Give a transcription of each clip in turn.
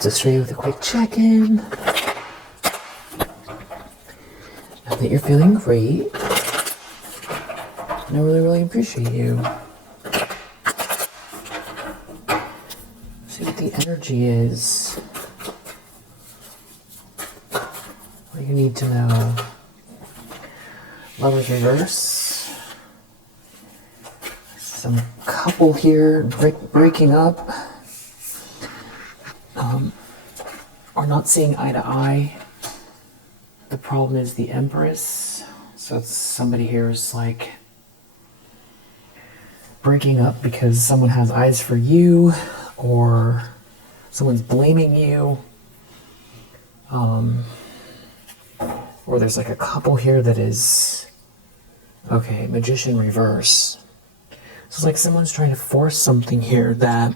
Just straight with a quick check-in. Now that you're feeling great, and I really, really appreciate you. See what the energy is. What you need to know. Lovers reverse. Some couple here breaking up. Or not seeing eye to eye. The problem is the Empress. So it's somebody here is like breaking up because someone has eyes for you, or someone's blaming you. Or there's like a couple here that is, okay, Magician reverse. So it's like someone's trying to force something here that,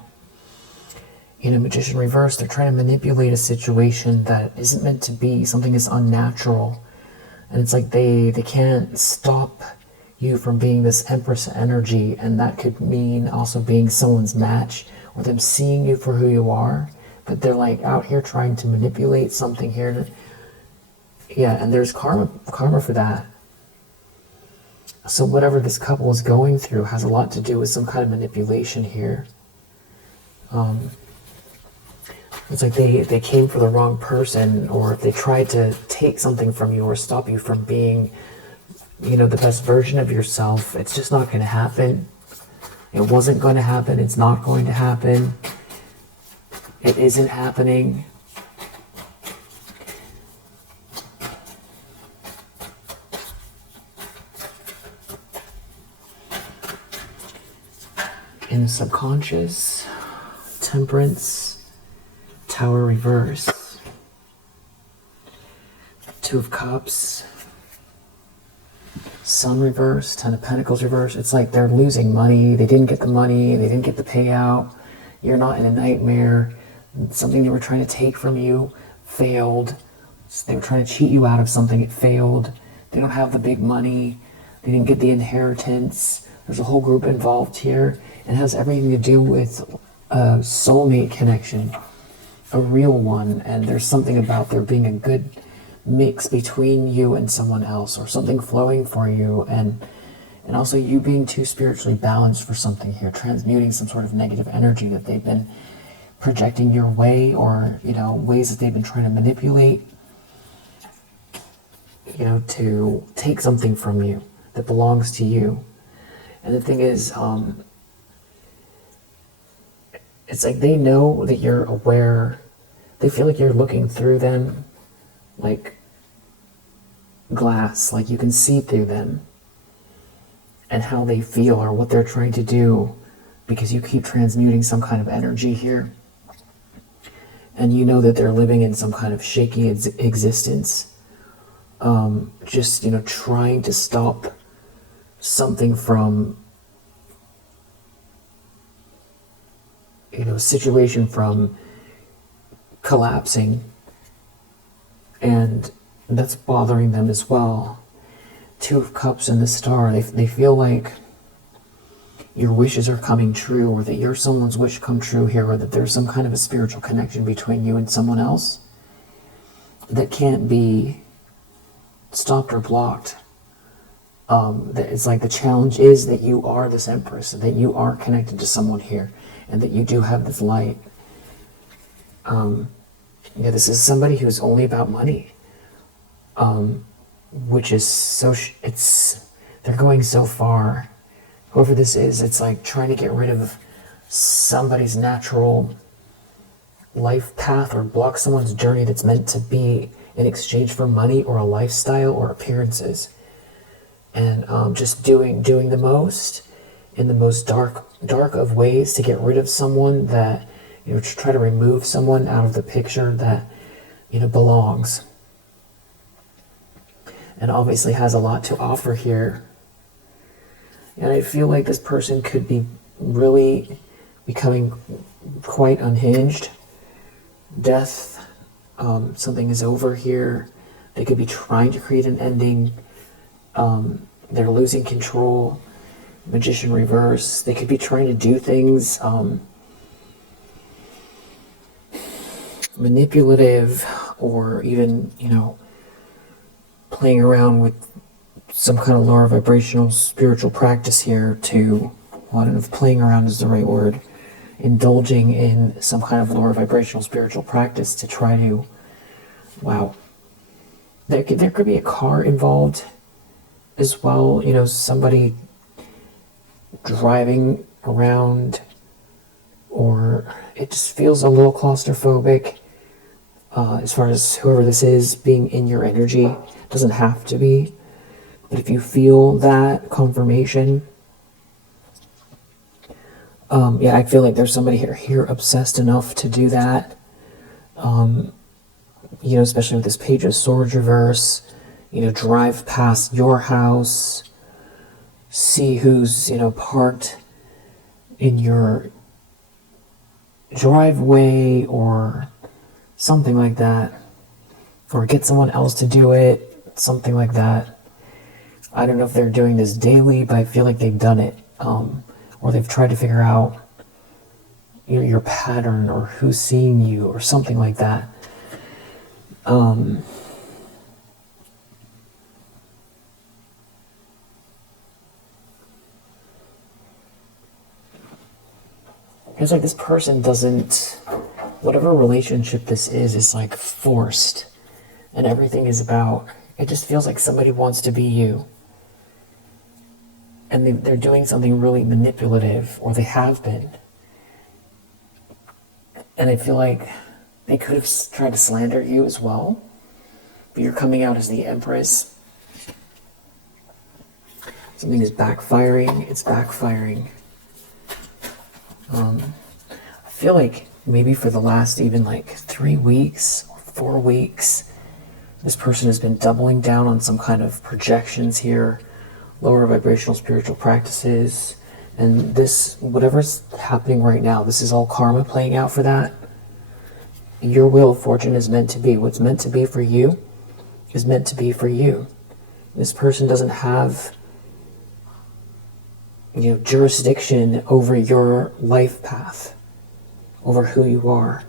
Magician reverse, they're trying to manipulate a situation that isn't meant to be. Something is unnatural. And it's like they can't stop you from being this Empress energy, and that could mean also being someone's match, or them seeing you for who you are. But they're like out here trying to manipulate something here. Yeah, and there's karma for that. So whatever this couple is going through has a lot to do with some kind of manipulation here. It's like they came for the wrong person, or if they tried to take something from you or stop you from being, the best version of yourself, it's just not going to happen. It wasn't going to happen. It's not going to happen. It isn't happening. In subconscious, Temperance, Tower reverse, Two of Cups, Sun reverse, Ten of Pentacles reverse. It's like they're losing money. They didn't get the money. They didn't get the payout. You're not in a nightmare. Something they were trying to take from you failed. So they were trying to cheat you out of something. It failed. They don't have the big money. They didn't get the inheritance. There's a whole group involved here. It has everything to do with a soulmate connection, a real one, and there's something about there being a good mix between you and someone else, or something flowing for you, and also you being too spiritually balanced for something here, transmuting some sort of negative energy that they've been projecting your way, or ways that they've been trying to manipulate, to take something from you that belongs to you. And the thing is, it's like they know that you're aware. They feel like you're looking through them like glass, like you can see through them and how they feel or what they're trying to do, because you keep transmuting some kind of energy here. And you know that they're living in some kind of shaky existence, just, trying to stop something from, a situation from collapsing, and that's bothering them as well. Two of Cups and the Star, they feel like your wishes are coming true, or that you're someone's wish come true here, or that there's some kind of a spiritual connection between you and someone else that can't be stopped or blocked. It's like the challenge is that you are this Empress, that you are connected to someone here, and that you do have this light. This is somebody who's only about money, which is so, they're going so far. Whoever this is, it's like trying to get rid of somebody's natural life path, or block someone's journey that's meant to be in exchange for money or a lifestyle or appearances. And just doing the most in the most dark of ways to get rid of someone that, to try to remove someone out of the picture that, belongs. And obviously has a lot to offer here. And I feel like this person could be really becoming quite unhinged. Death, something is over here. They could be trying to create an ending. They're losing control. Magician reverse. They could be trying to do things manipulative, or even, playing around with some kind of lower vibrational spiritual practice here to, well, I don't know if playing around is the right word, indulging in some kind of lower vibrational spiritual practice to try to, wow, there could be a car involved as well, somebody driving around, or it just feels a little claustrophobic as far as whoever this is being in your energy. It doesn't have to be, but if you feel that confirmation, yeah, I feel like there's somebody here obsessed enough to do that. Especially with this Page of Swords reverse, drive past your house, see who's, parked in your driveway or something like that, or get someone else to do it, something like that. I don't know if they're doing this daily, but I feel like they've done it, or they've tried to figure out, your pattern, or who's seeing you, or something like that. It's like this person doesn't, whatever relationship this is like forced, and everything is about, it just feels like somebody wants to be you. And they're doing something really manipulative, or they have been. And I feel like they could have tried to slander you as well, but you're coming out as the Empress. Something is backfiring, it's backfiring. I feel like maybe for the last even 3 weeks or 4 weeks, this person has been doubling down on some kind of projections here, lower vibrational spiritual practices, and this, whatever's happening right now, this is all karma playing out for that. Your wheel of fortune is meant to be. What's meant to be for you is meant to be for you. This person doesn't have, jurisdiction over your life path, over who you are,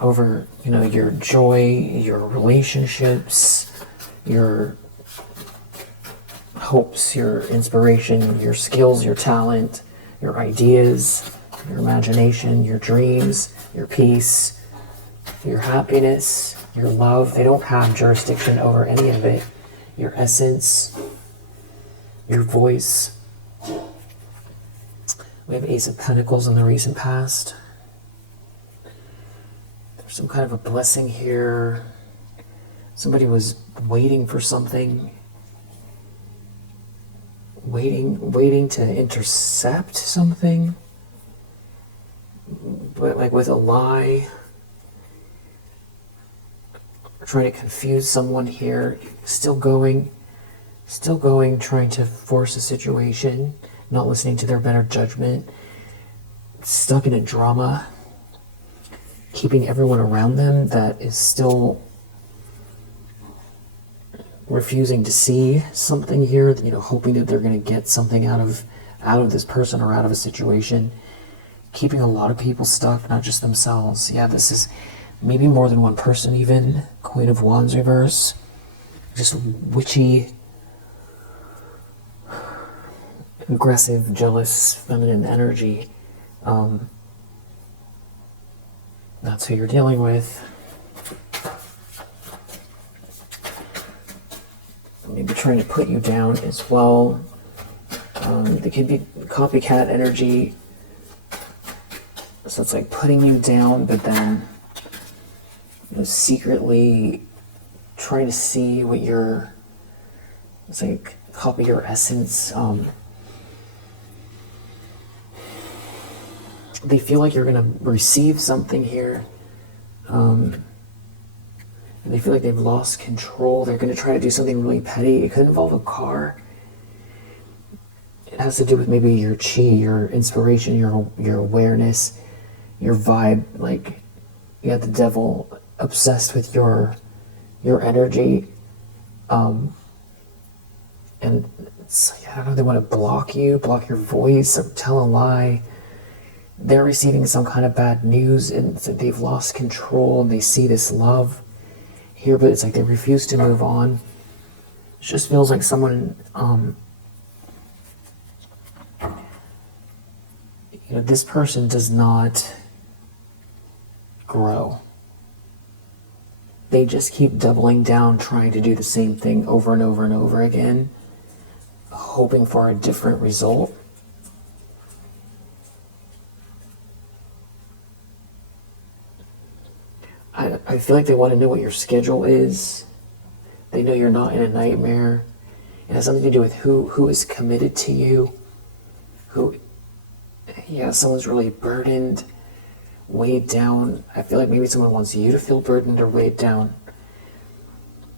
over, your joy, your relationships, your hopes, your inspiration, your skills, your talent, your ideas, your imagination, your dreams, your peace, your happiness, your love. They don't have jurisdiction over any of it. Your essence, your voice. We have Ace of Pentacles in the recent past. There's some kind of a blessing here. Somebody was waiting for something. Waiting to intercept something. But with a lie. Trying to confuse someone here, still going, trying to force a situation, not listening to their better judgment, stuck in a drama, keeping everyone around them that is still refusing to see something here, hoping that they're going to get something out of this person or out of a situation, keeping a lot of people stuck, not just themselves. Yeah, this is maybe more than one person even. Queen of Wands reverse. Just witchy, aggressive, jealous, feminine energy. That's who you're dealing with. Maybe trying to put you down as well. They could be copycat energy. So it's like putting you down, but then secretly trying to see what it's like copy your essence. They feel like you're going to receive something here. And they feel like they've lost control. They're going to try to do something really petty. It could involve a car. It has to do with maybe your chi, your inspiration, your awareness, your vibe. Like, you got the devil obsessed with your energy, and it's like, I don't know, they want to block your voice, or tell a lie, they're receiving some kind of bad news and they've lost control, and they see this love here, but it's like they refuse to move on. It just feels like someone, this person does not grow. They just keep doubling down, trying to do the same thing over and over and over again, hoping for a different result. I feel like they want to know what your schedule is. They know you're not in a nightmare. It has something to do with who is committed to you. Someone's really burdened, weighed down. I feel like maybe someone wants you to feel burdened or weighed down.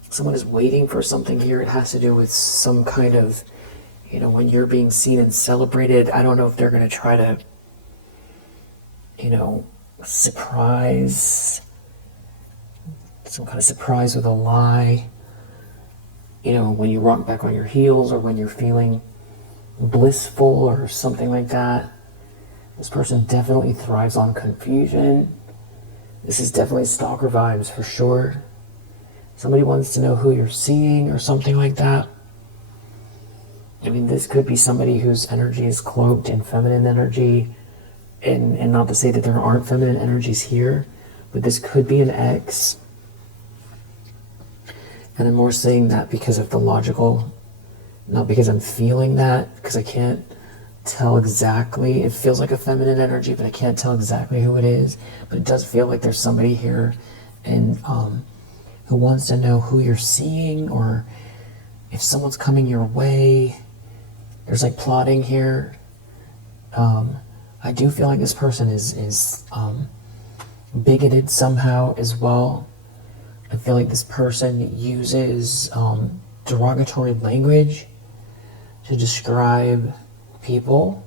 Someone is waiting for something here. It has to do with some kind of, when you're being seen and celebrated. I don't know if they're going to try to, surprise, some kind of surprise with a lie. When you rock back on your heels, or when you're feeling blissful or something like that. This person definitely thrives on confusion. This is definitely stalker vibes for sure. Somebody wants to know who you're seeing or something like that. I mean, this could be somebody whose energy is cloaked in feminine energy. And not to say that there aren't feminine energies here, but this could be an ex. And I'm more saying that because of the logical, not because I'm feeling that, because I can't tell exactly. It feels like a feminine energy, but I can't tell exactly who it is. But it does feel like there's somebody here and who wants to know who you're seeing, or if someone's coming your way. There's like plotting here. I do feel like this person is bigoted somehow as well. I feel like this person uses derogatory language to describe people,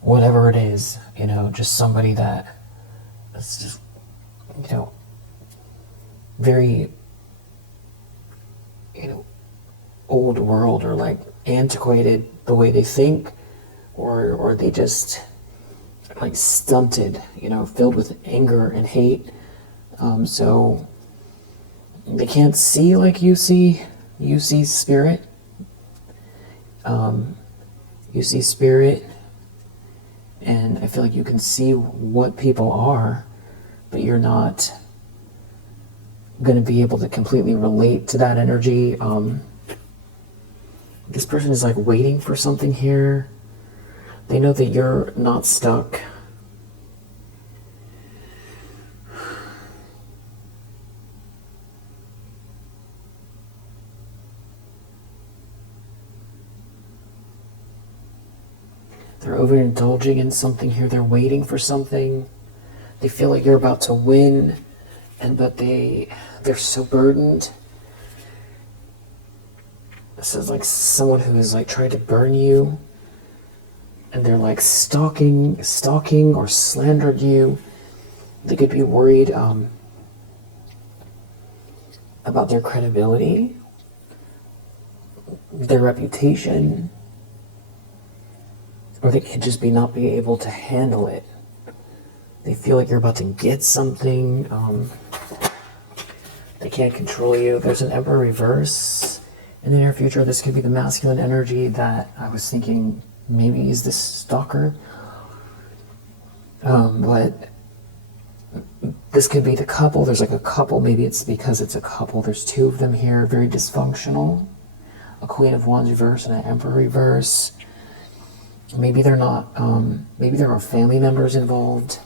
whatever it is, just somebody that's just, very, old world, or like antiquated the way they think, or they just like stunted, filled with anger and hate. So they can't see like you see spirit. You see spirit, and I feel like you can see what people are, but you're not going to be able to completely relate to that energy. This person is like waiting for something here. They know that you're not stuck. They're overindulging in something here. They're waiting for something. They feel like you're about to win, but they're so burdened. This is like someone who is like trying to burn you, and they're like stalking or slandered you. They could be worried about their credibility, their reputation, or they could just not be able to handle it. They feel like you're about to get something. They can't control you. There's an Emperor reverse in the near future. This could be the masculine energy that I was thinking maybe is this stalker. But this could be the couple. There's like a couple. Maybe it's because it's a couple. There's two of them here, very dysfunctional. A Queen of Wands reverse and an Emperor reverse. Maybe they're not, maybe there are family members involved.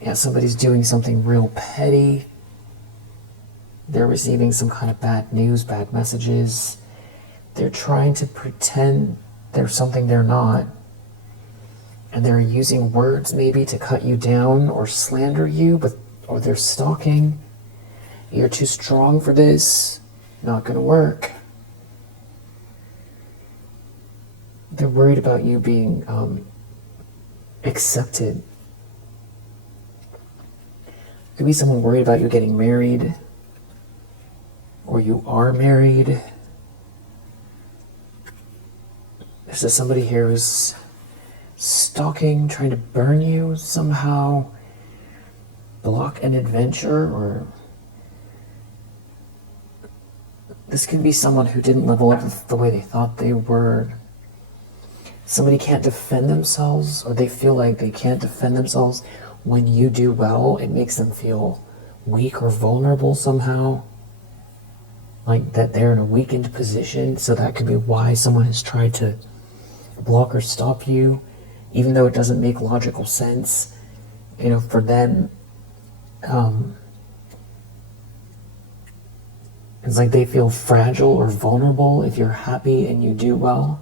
Yeah, somebody's doing something real petty. They're receiving some kind of bad news, bad messages. They're trying to pretend there's something they're not. And they're using words maybe to cut you down or slander you, or they're stalking. You're too strong for this. Not going to work. They're worried about you being accepted. Could be someone worried about you getting married, or you are married. This is somebody here who's stalking, trying to burn you somehow, block an adventure, or this can be someone who didn't level up the way they thought they were. Somebody can't defend themselves, or they feel like they can't defend themselves. When you do well, it makes them feel weak or vulnerable somehow. Like that they're in a weakened position, so that could be why someone has tried to block or stop you, even though it doesn't make logical sense. You know, for them, it's like they feel fragile or vulnerable if you're happy and you do well.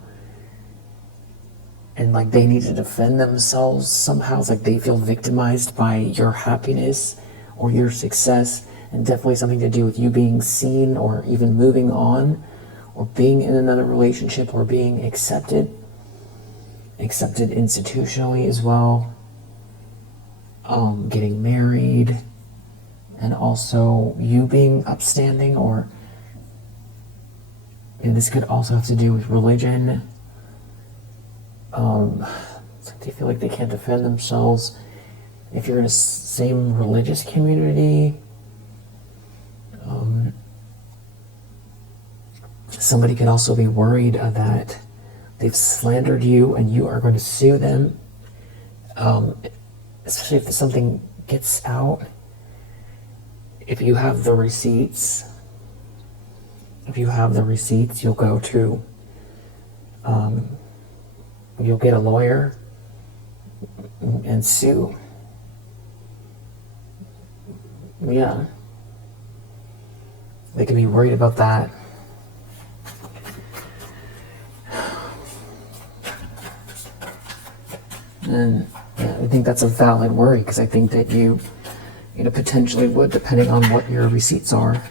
And like they need to defend themselves somehow. It's like they feel victimized by your happiness or your success, and definitely something to do with you being seen or even moving on or being in another relationship or being accepted institutionally as well, getting married, and also you being upstanding, or and this could also have to do with religion. They feel like they can't defend themselves. If you're in a same religious community, somebody can also be worried that they've slandered you and you are going to sue them, especially if something gets out. If you have the receipts, you'll go to, you'll get a lawyer and sue. Yeah. They can be worried about that. And yeah, I think that's a valid worry, because I think that you potentially would, depending on what your receipts are.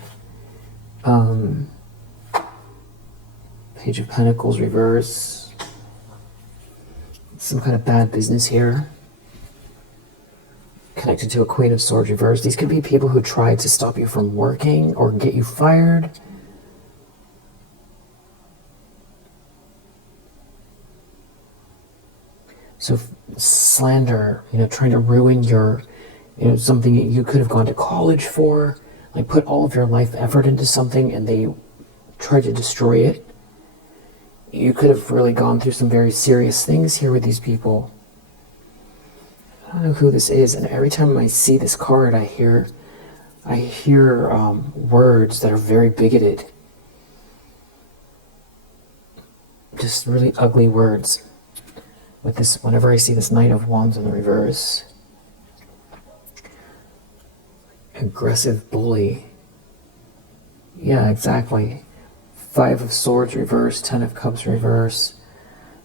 Page of Pentacles reverse. Some kind of bad business here. Connected to a Queen of Swords reverse. These could be people who tried to stop you from working or get you fired. So slander, trying to ruin your, something you could have gone to college for, like put all of your life effort into something and they tried to destroy it. You could have really gone through some very serious things here with these people. I don't know who this is, and every time I see this card, I hear words that are very bigoted. Just really ugly words. With this, whenever I see this Knight of Wands in the reverse, aggressive bully. Yeah, exactly. 5 of Swords reverse, 10 of Cups reverse,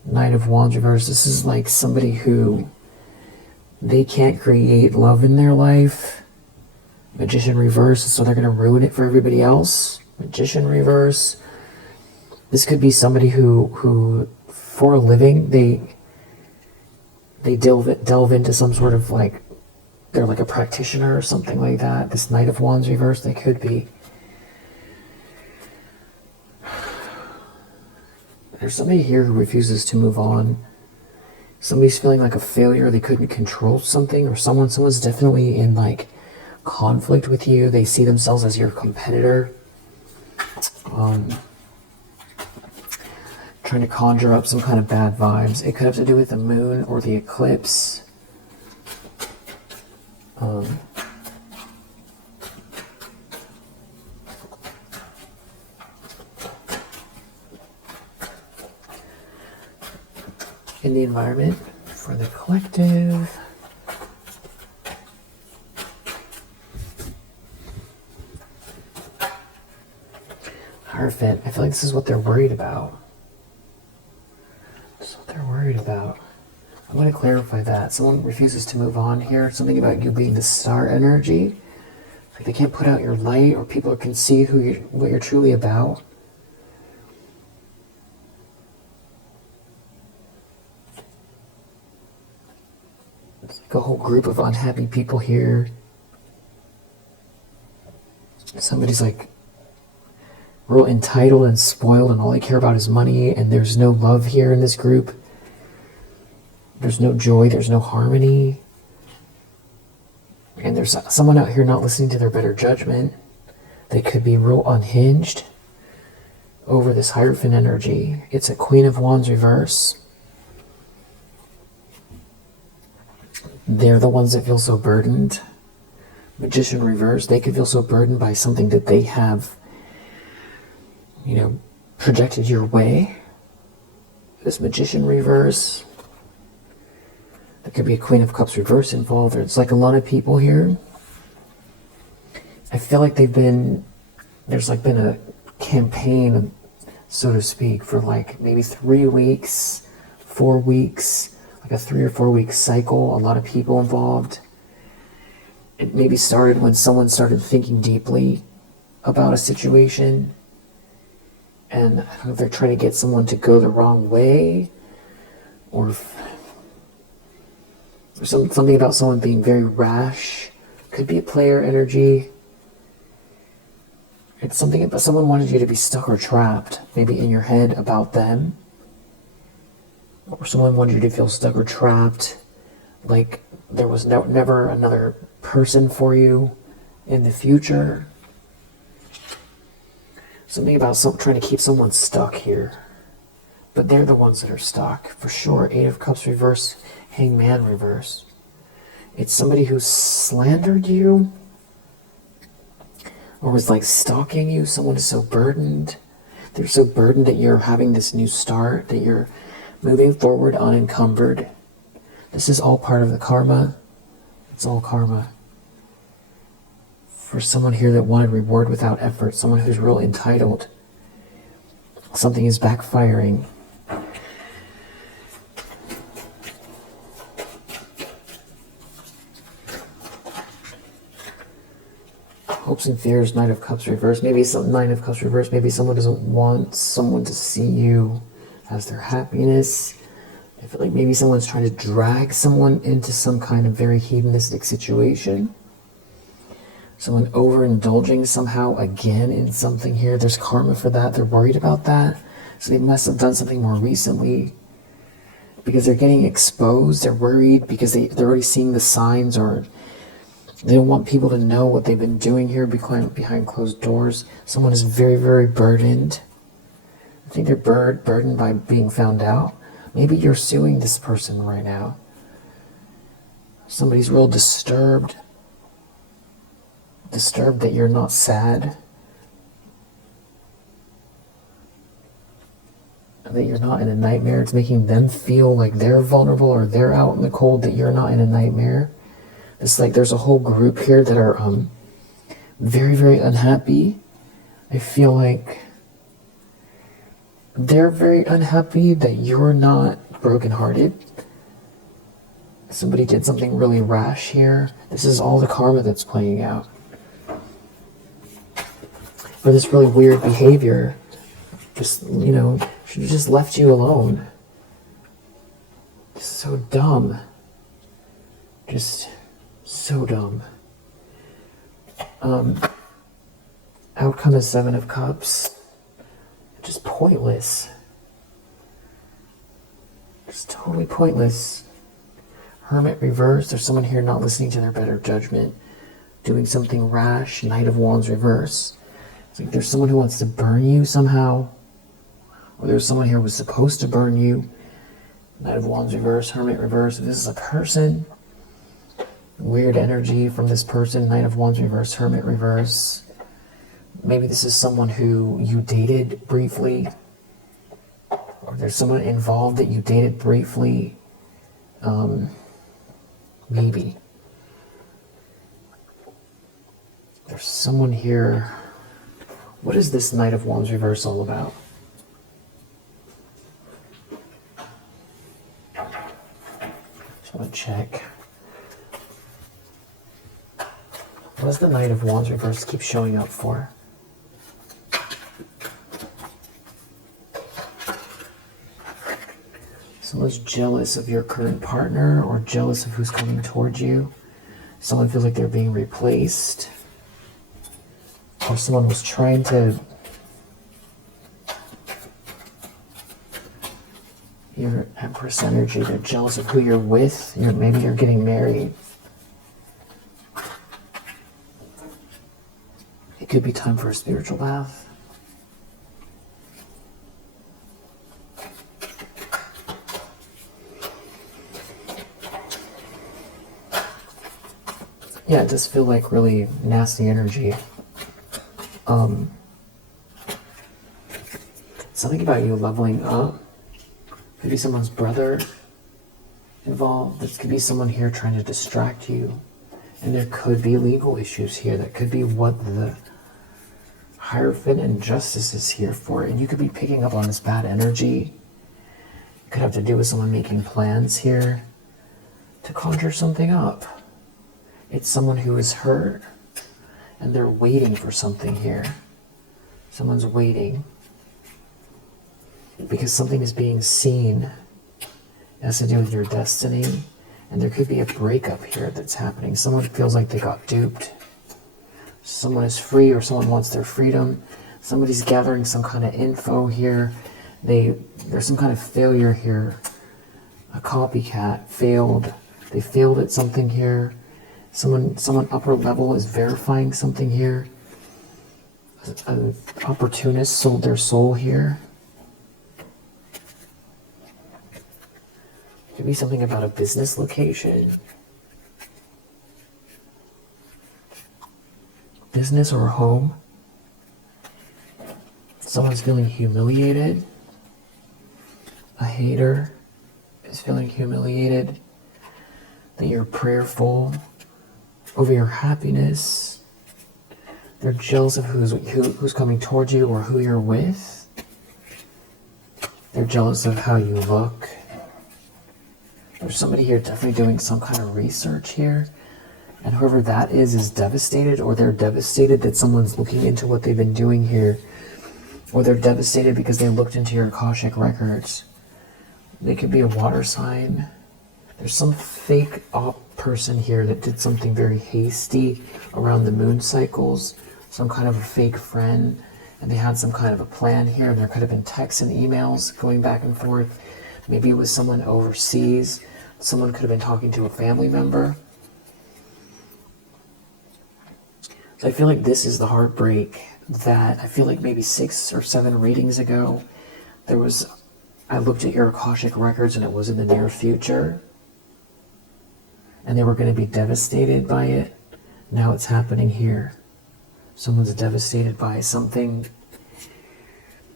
Knight of Wands reverse. This is like somebody who they can't create love in their life. Magician reverse, so they're going to ruin it for everybody else. Magician reverse. This could be somebody who for a living, they delve into some sort of like, they're like a practitioner or something like that. This Knight of Wands reverse, they could be. There's somebody here who refuses to move on. Somebody's feeling like a failure. They couldn't control something, or someone's definitely in like conflict with you. They see themselves as your competitor. Trying to conjure up some kind of bad vibes. It could have to do with the moon or the eclipse. In the environment for the collective. Hierophant. I feel like this is what they're worried about. This is what they're worried about. I'm going to clarify that. Someone refuses to move on here. Something about you being the star energy. Like they can't put out your light, or people can see what you're truly about. It's like a whole group of unhappy people here. Somebody's like real entitled and spoiled, and all they care about is money, and there's no love here in this group. There's no joy, there's no harmony. And there's someone out here not listening to their better judgment. They could be real unhinged over this Hierophant energy. It's a Queen of Wands reverse. They're the ones that feel so burdened. Magician reverse, they could feel so burdened by something that they have, projected your way. This Magician reverse. There could be a Queen of Cups reverse involved. It's like a lot of people here. I feel like there's been a campaign, so to speak, for like maybe 3 weeks, 4 weeks, like a 3 or 4 week cycle, a lot of people involved. It maybe started when someone started thinking deeply about a situation, and I don't know if they're trying to get someone to go the wrong way, or something about someone being very rash. Could be a player energy. It's something about someone wanted you to be stuck or trapped, maybe in your head about them. Or someone wanted you to feel stuck or trapped, like there was never another person for you in the future. Something about trying to keep someone stuck here. But they're the ones that are stuck, for sure. 8 of Cups reverse, Hangman reverse. It's somebody who slandered you, or was like stalking you. Someone is so burdened. They're so burdened that you're having this new start, that you're moving forward unencumbered. This is all part of the karma. It's all karma. For someone here that wanted reward without effort, someone who's real entitled. Something is backfiring. Hopes and fears, Knight of Cups reverse. Maybe some Nine of Cups reverse. Maybe someone doesn't want someone to see you as their happiness. I feel like maybe someone's trying to drag someone into some kind of very hedonistic situation. Someone overindulging somehow again in something here. There's karma for that. They're worried about that. So they must have done something more recently. Because they're getting exposed. They're worried because they're already seeing the signs, or they don't want people to know what they've been doing here behind closed doors. Someone is very, very burdened. I think they're burdened by being found out. Maybe you're suing this person right now. Somebody's real disturbed. Disturbed that you're not sad. That you're not in a nightmare. It's making them feel like they're vulnerable, or they're out in the cold, that you're not in a nightmare. It's like there's a whole group here that are very, very unhappy. I feel like they're very unhappy that you're not brokenhearted. Somebody did something really rash here. This is all the karma that's playing out. For this really weird behavior. Just, should have just left you alone. Just so dumb. Just so dumb. Outcome is 7 of Cups. Just pointless. Just totally pointless. Hermit reverse. There's someone here not listening to their better judgment. Doing something rash. Knight of Wands reverse. It's like there's someone who wants to burn you somehow. Or there's someone here who was supposed to burn you. Knight of Wands reverse. Hermit reverse. If this is a person, weird energy from this person. Knight of Wands reverse. Hermit reverse. Maybe this is someone who you dated briefly. Or there's someone involved that you dated briefly. Maybe. There's someone here. What is this Knight of Wands reverse all about? Just want to check. What does the Knight of Wands reverse keep showing up for? Someone's jealous of your current partner, or jealous of who's coming towards you. Someone feels like they're being replaced. Or someone was trying to Your Empress energy. They're jealous of who you're with. Maybe you're getting married. It could be time for a spiritual bath. Yeah, it does feel like really nasty energy. Something about you leveling up. Could be someone's brother involved. This could be someone here trying to distract you. And there could be legal issues here. That could be what the Hierophant and Justice is here for. And you could be picking up on this bad energy. It could have to do with someone making plans here to conjure something up. It's someone who is hurt and they're waiting for something here. Someone's waiting because something is being seen. It has to do with your destiny. And there could be a breakup here that's happening. Someone feels like they got duped. Someone is free or someone wants their freedom. Somebody's gathering some kind of info here. There's some kind of failure here. A copycat failed. They failed at something here. Someone upper level is verifying something here. An opportunist sold their soul here. Could be something about a business location. Business or home. Someone's feeling humiliated. A hater is feeling humiliated. That you're prayerful over your happiness. They're jealous of who's coming towards you or who you're with. They're jealous of how you look. There's somebody here definitely doing some kind of research here. And whoever that is devastated, or they're devastated that someone's looking into what they've been doing here. Or they're devastated because they looked into your Akashic records. They could be a water sign. There's some fake op person here that did something very hasty around the moon cycles. Some kind of a fake friend. And they had some kind of a plan here. And there could have been texts and emails going back and forth. Maybe it was someone overseas. Someone could have been talking to a family member. So I feel like this is the heartbreak that I feel like maybe 6 or 7 readings ago, I looked at your Akashic records and it was in the near future. And they were going to be devastated by it. Now it's happening here. Someone's devastated by something.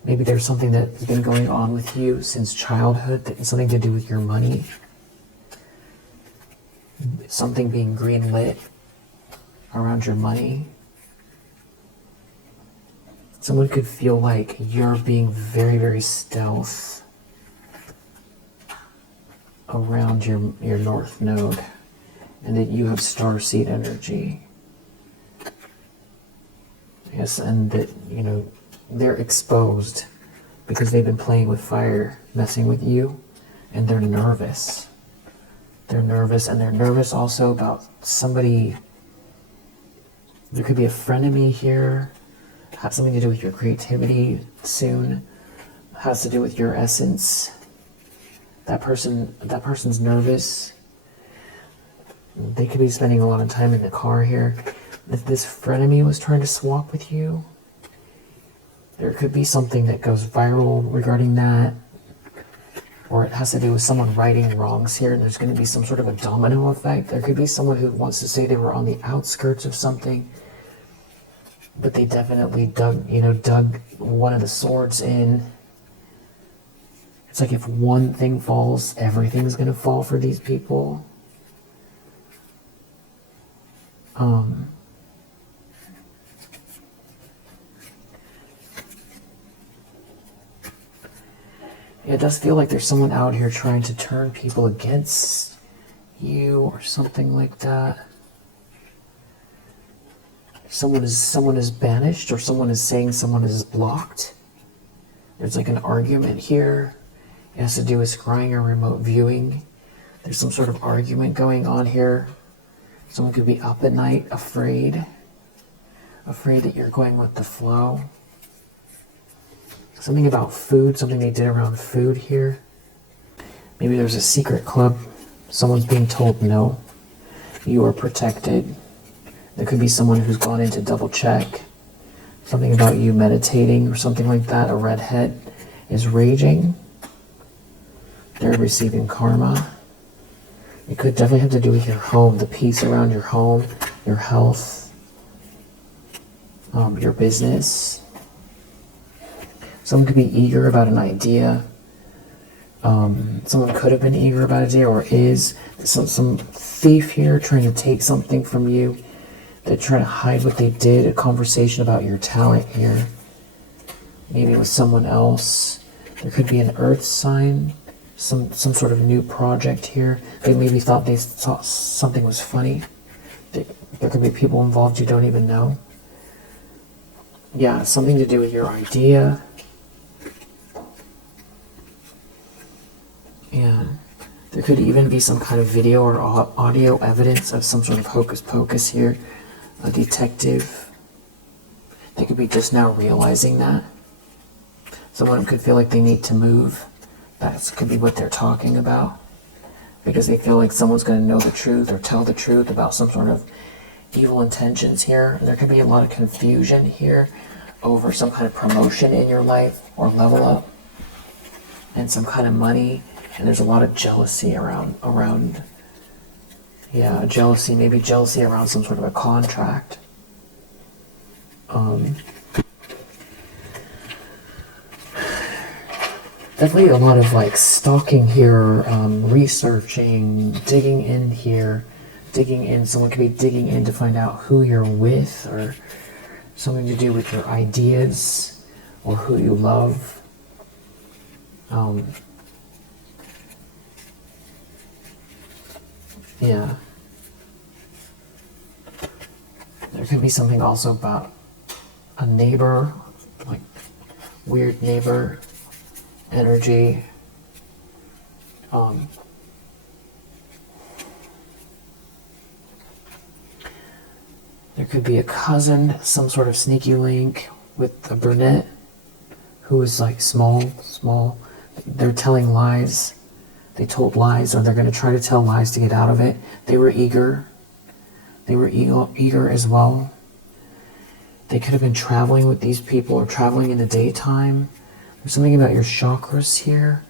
Maybe there's something that's been going on with you since childhood, that's something to do with your money. Something being greenlit around your money. Someone could feel like you're being very, very stealth around your north node, and that you have starseed energy. Yes, and that, they're exposed because they've been playing with fire, messing with you, and they're nervous. They're nervous, and they're nervous also about somebody. There could be a frenemy here, have something to do with your creativity soon, has to do with your essence. That person's nervous. They could be spending a lot of time in the car here. If this frenemy was trying to swap with you, there could be something that goes viral regarding that. Or it has to do with someone righting wrongs here, and there's going to be some sort of a domino effect. There could be someone who wants to say they were on the outskirts of something, but they definitely dug one of the swords in. It's like if one thing falls, everything's going to fall for these people. It does feel like there's someone out here trying to turn people against you or something like that. Someone is banished, or someone is saying someone is blocked. There's like an argument here. It has to do with scrying or remote viewing. There's some sort of argument going on here. Someone could be up at night, afraid that you're going with the flow. Something about food, something they did around food here. Maybe there's a secret club. Someone's being told no. You are protected. There could be someone who's gone in to double check. Something about you meditating or something like that. A redhead is raging. They're receiving karma. It could definitely have to do with your home, the peace around your home, your health, your business. Someone could be eager about an idea. Someone could have been eager about an idea or is. Some thief here trying to take something from you. They're trying to hide what they did. A conversation about your talent here. Maybe with someone else. There could be an earth sign. Some sort of new project here. They maybe thought something was funny. There could be people involved you don't even know. Yeah, something to do with your idea. Yeah. There could even be some kind of video or audio evidence of some sort of hocus pocus here. A detective. They could be just now realizing that. Someone could feel like they need to move. That could be what they're talking about. Because they feel like someone's going to know the truth or tell the truth about some sort of evil intentions here. There could be a lot of confusion here over some kind of promotion in your life or level up. And some kind of money. And there's a lot of jealousy around yeah, jealousy, maybe jealousy around some sort of a contract. Definitely a lot of like stalking here, researching, digging in here, digging in. Someone could be digging in to find out who you're with or something to do with your ideas or who you love. Yeah. There could be something also about a neighbor, like weird neighbor energy. There could be a cousin, some sort of sneaky link with a brunette who is like small. They're telling lies. They told lies, or they're going to try to tell lies to get out of it. They were eager. They were eager as well. They could have been traveling with these people or traveling in the daytime. There's something about your chakras here.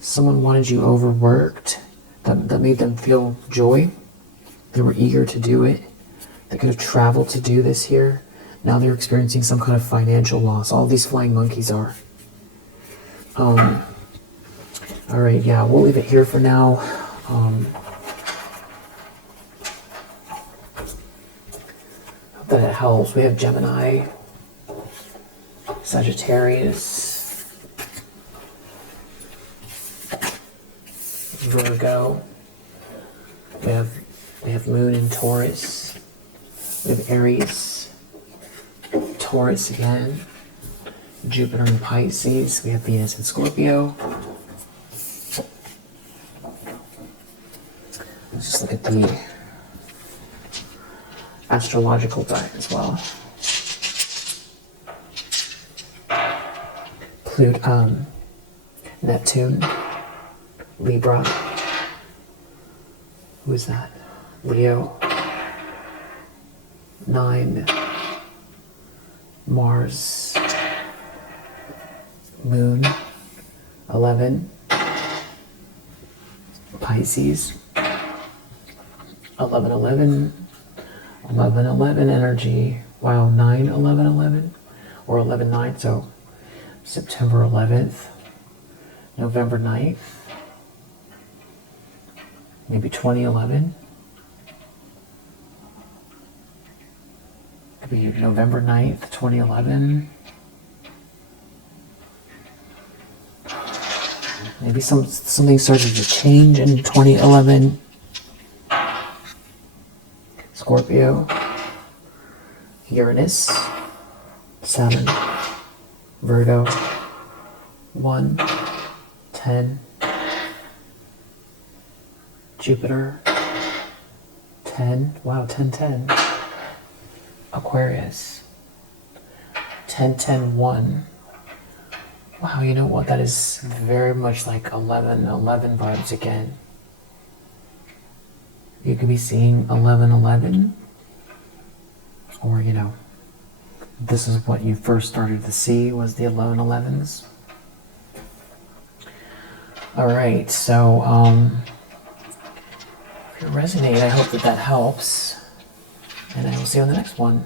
Someone wanted you overworked. That made them feel joy. They were eager to do it. They could have traveled to do this here. Now they're experiencing some kind of financial loss. All these flying monkeys are. Alright, yeah, we'll leave it here for now. Hope that it helps. We have Gemini, Sagittarius, Virgo. We have Moon in Taurus. We have Aries, Taurus again, Jupiter in Pisces. We have Venus in Scorpio. Let's just look at the astrological deck as well. Neptune, Libra. Who is that? Leo. 9. Mars. Moon. 11. Pisces. 11 energy. Wow, 9/11/11 or 11/9. So September 11th, November 9th, maybe 2011. Could be November 9th, 2011. Maybe something started to change in 2011. Scorpio, Uranus, Saturn, Virgo, 1, 10, Jupiter, 10, wow, 10, Aquarius, 10, 1, Wow, you know what? That is very much like 1111 vibes again. You could be seeing 1111, or you know, this is what you first started to see was the 1111s. All right, so if you resonate, I hope that helps, and I will see you on the next one.